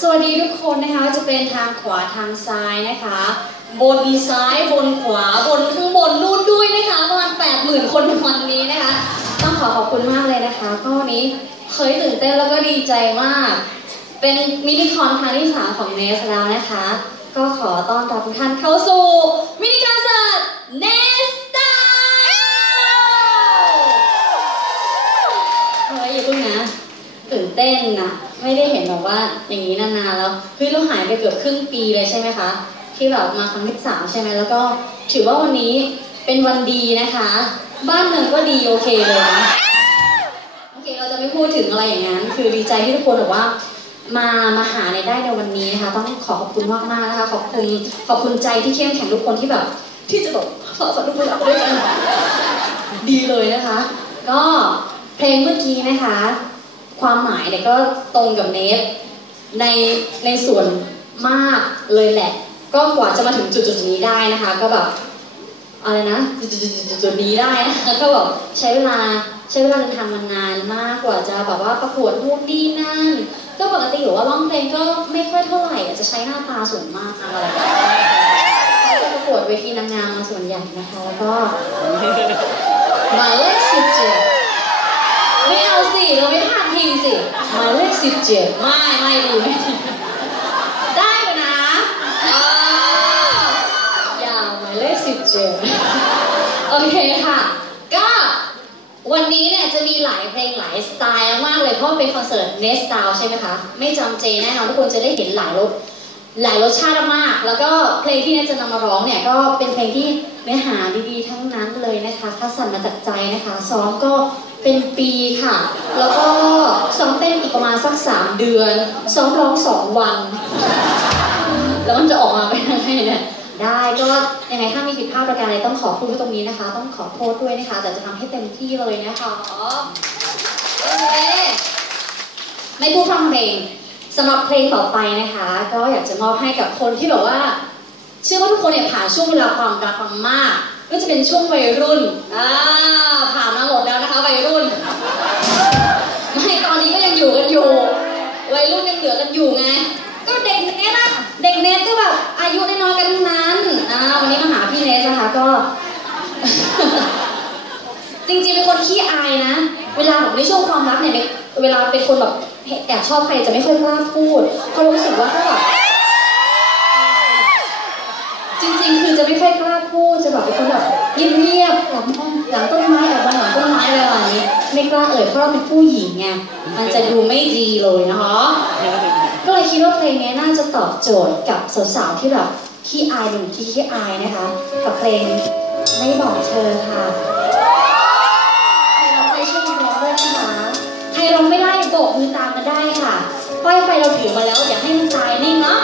สวัสดีทุกคนนะคะจะเป็นทางขวาทางซ้ายนะคะ บนซ้ายบนขวาบนข้างบนนู่นด้วยนะคะประมาณ8 0,000คนในวันนี้นะคะ ต้องขอขอบคุณมากเลยนะคะ ก็วันนี้เคยตื่นเต้นแล้วก็ดีใจมาก เป็นมินิคอนครั้งที่สามของเนสแล้วนะคะ ก็ขอต้อนรับทุกท่านเข้าสู่มินิคอนเสิร์ตเนสตาเฮ้ยอย่าเพิ่งนะ ตื่นเต้นนะไม่ได้เห็นแบบว่าอย่างนี้นานๆแล้วเฮ้ยเราหายไปเกือบครึ่งปีเลยใช่ไหมคะ ที่แบบมาครั้งที่สามใช่ไหมแล้วก็ถือว่าวันนี้เป็นวันดีนะคะ บ้านเมืองก็ดีโอเคเลยนะโอเคเราจะไม่พูดถึงอะไรอย่างนั้น คือดีใจที่ทุกคนแบบว่ามามาหาในได้ในวันนี้นะคะต้องขอขอบคุณมากมากนะคะขอบคุณขอบคุณใจที่เข้มแข็งทุกคนที่แบบ ที่จะแบบขอขอทุกคนด้วยกันดีเลยนะคะ ก็เพลงเมื่อกี้นะคะ ความหมายเนี่ยก็ตรงกับเนสในในส่วนมากเลยแหละ ก็กว่าจะมาถึงจุดจุดนี้ได้นะคะ ก็แบบอะไรนะจุดจุดจุดจุดนี้ได้นะคะก็แบบใช้เวลาใช้เวลาเดินทางมานานมากกว่าจะแบบว่าประกวดนู่นนี่นั่น ก็ปกติอยู่ว่าร้องเพลงก็ไม่ค่อยเท่าไหร่อาจจะใช้หน้าตาส่วนมากอะไรแบบนี้ก็จะประกวดเวทีนางงามมาส่วนใหญ่นะคะแล้วก็หมายเลขสิบเจ็ด ไม่เอาสิ เราไม่พลาดพิงสิหมายเลขสิบเจ็ดไม่ไม่ดีไม่ดีได้อยู่นะอ่ายาวหมายเลขสิบเจ็ดโอเคค่ะ ก็วันนี้เนี่ยจะมีหลายเพลงหลายสไตล์มากเลยเพราะว่าเป็นคอนเสิร์ตเนสตาใช่ไหมคะ ไม่จำเจแน่นอนทุกคนจะได้เห็นหลายรสหลายรสชาติมาก แล้วก็เพลงที่เนสจะนำมาร้องเนี่ยก็เป็นเพลงที่เนื้อหาดีๆทั้งนั้นเลยนะคะคัดสรรมาจากใจนะคะซ้อมก็ เป็นปีค่ะ แล้วก็ซ้อมเต้นอีกประมาณสักสามเดือนซ้อมร้องสองวัน แล้วมันจะออกมาเป็นยังไงเนี่ยได้ก็ยังไงถ้ามีผิดพลาดประการใดต้องขอพูดไว้ตรงนี้นะคะ ต้องขอโทษด้วยนะคะแต่จะทำให้เต็มที่เลยนะคะโอเคไม่พูดพร่ำเพลงสำหรับเพลงต่อไปนะคะ ก็อยากจะมอบให้กับคนที่แบบว่า เชื่อว่าทุกคนเนี่ยผ่านช่วงเวลาความรักมามาก ก็จะเป็นช่วงวัยรุ่นอ่าผ่านมาหมดแล้วนะคะวัยรุ่น ไม่ตอนนี้ก็ยังอยู่กันอยู่ วัยรุ่นยังเหลือกันอยู่ไง ก็เด็กเนสอะเด็กเนสก็แบบอายุน้อยๆกันทั้งนั้นอ่าวันนี้มาหาพี่เนสนะคะก็ จริงๆเป็นคนขี้อายนะ เวลาแบบในช่วงความรักเนี่ยเวลาเป็นคนแบบแอบชอบใครจะไม่ค่อยกล้าพูดเพราะรู้สึกว่าถ้าแบบ จริงๆ คือจะไม่ค่อยกล้าพูด จะแบบเป็นคนแบบ เงียบๆหลังห้องหลังต้นไม้แอบมาหลังต้นไม้อะไรแบบนี้ ไม่กล้าเอ่ยเพราะเราเป็นผู้หญิงไงมันจะดูไม่ดีเลยนะคะก็เลยคิดว่าเพลงนี้น่าจะตอบโจทย์กับสาวๆที่แบบขี้อายหนุ่มที่ขี้อายนะคะ กับเพลงไม่บอกเธอค่ะใครร้องได้ช่วยกันร้องด้วยนะคะใครร้องไม่ได้โบกมือตามมาได้ค่ะป้ายไฟเราถือมาแล้วอย่าให้มันตายนิ่งเนาะ